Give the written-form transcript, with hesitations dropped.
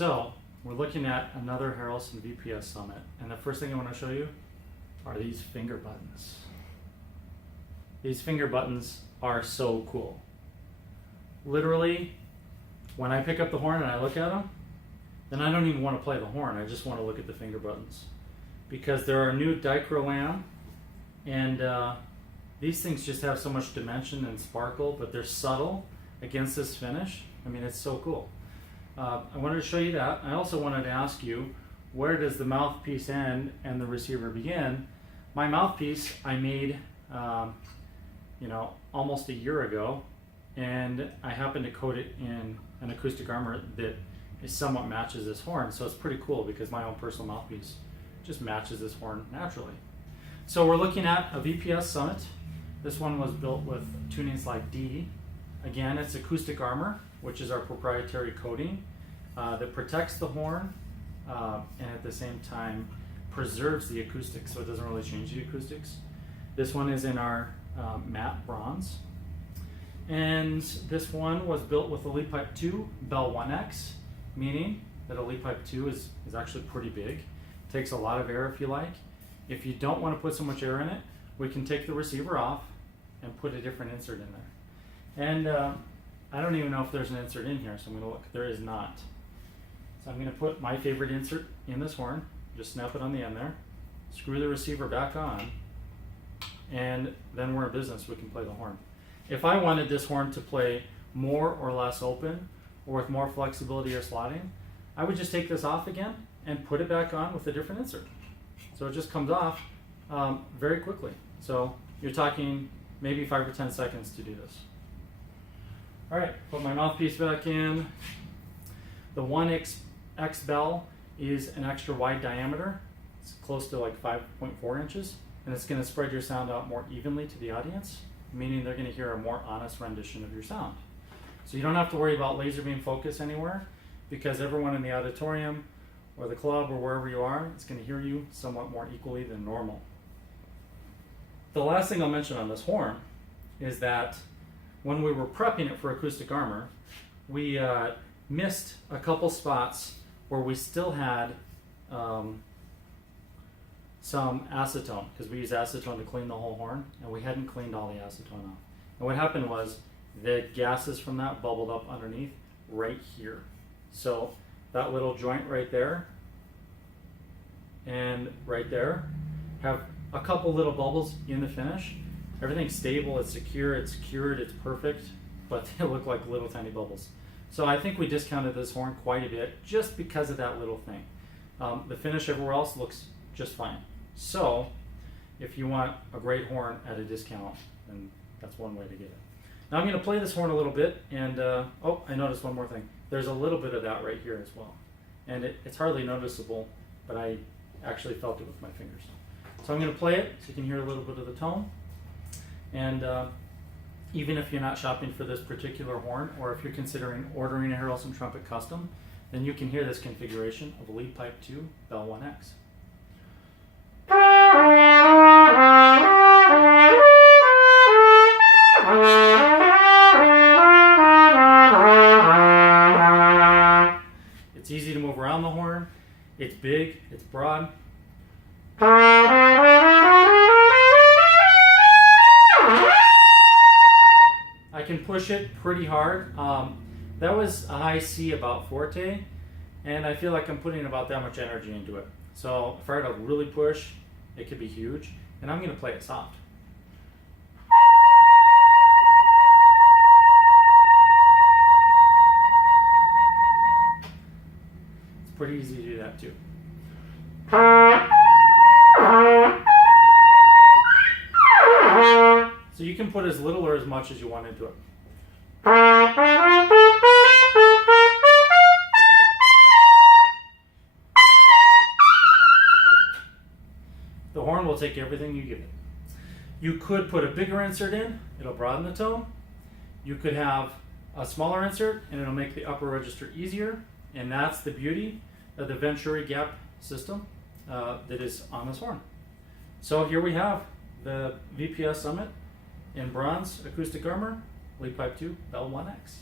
So we're looking at another Harrelson VPS Summit, and the first thing I want to show you are these finger buttons. These finger buttons are so cool. Literally, when I pick up the horn and I look at them, then I don't even want to play the horn. I just want to look at the finger buttons, because there are new Dichroic, and these things just have so much dimension and sparkle, but they're subtle against this finish. I mean, it's so cool. I wanted to show you that. I also wanted to ask you, where does the mouthpiece end and the receiver begin? My mouthpiece I made almost a year ago, and I happened to coat it in an acoustic armor that somewhat matches this horn, so it's pretty cool because my own personal mouthpiece just matches this horn naturally. So we're looking at a VPS Summit. This one was built with tuning slide D. Again, it's acoustic armor, which is our proprietary coating that protects the horn and at the same time preserves the acoustics, so it doesn't really change the acoustics. This one is in our matte bronze. And this one was built with a Leadpipe 2 Bell 1X, meaning that a Leadpipe 2 is actually pretty big. It takes a lot of air if you like. If you don't want to put so much air in it, we can take the receiver off and put a different insert in there. And I don't even know if there's an insert in here, so I'm going to look. There is not. So I'm going to put my favorite insert in this horn, just snap it on the end there, screw the receiver back on, and then we're in business. We can play the horn. If I wanted this horn to play more or less open, or with more flexibility or slotting, I would just take this off again and put it back on with a different insert. So it just comes off very quickly. So you're talking maybe 5 or 10 seconds to do this. All right, put my mouthpiece back in. The 1X bell is an extra wide diameter. It's close to like 5.4 inches, and it's going to spread your sound out more evenly to the audience, meaning they're going to hear a more honest rendition of your sound. So you don't have to worry about laser beam focus anywhere, because everyone in the auditorium or the club or wherever you are is going to hear you somewhat more equally than normal. The last thing I'll mention on this horn is that when we were prepping it for acoustic armor, we missed a couple spots where we still had some acetone, because we use acetone to clean the whole horn, and we hadn't cleaned all the acetone off. And what happened was the gases from that bubbled up underneath right here. So that little joint right there and right there have a couple little bubbles in the finish. Everything's stable, it's secure, it's cured, it's perfect, but they look like little tiny bubbles. So I think we discounted this horn quite a bit just because of that little thing. The finish everywhere else looks just fine. So if you want a great horn at a discount, then that's one way to get it. Now I'm going to play this horn a little bit, and oh, I noticed one more thing. There's a little bit of that right here as well. And it's hardly noticeable, but I actually felt it with my fingers. So I'm going to play it so you can hear a little bit of the tone. And even if you're not shopping for this particular horn, or if you're considering ordering a Harrelson trumpet custom, then you can hear this configuration of a Leadpipe 2 Bell 1X. It's easy to move around the horn. It's big, it's broad. I can push it pretty hard. That was a high C about forte, and I feel like I'm putting about that much energy into it. So if I were to really push, it could be huge, and I'm going to play it soft. It's pretty easy to do that too. So you can put as little or as much as you want into it. The horn will take everything you give it. You could put a bigger insert in, it'll broaden the tone. You could have a smaller insert and it'll make the upper register easier, and that's the beauty of the Venturi gap system that is on this horn. So here we have the VPS Summit in bronze acoustic armor, Leadpipe 2 Bell 1X.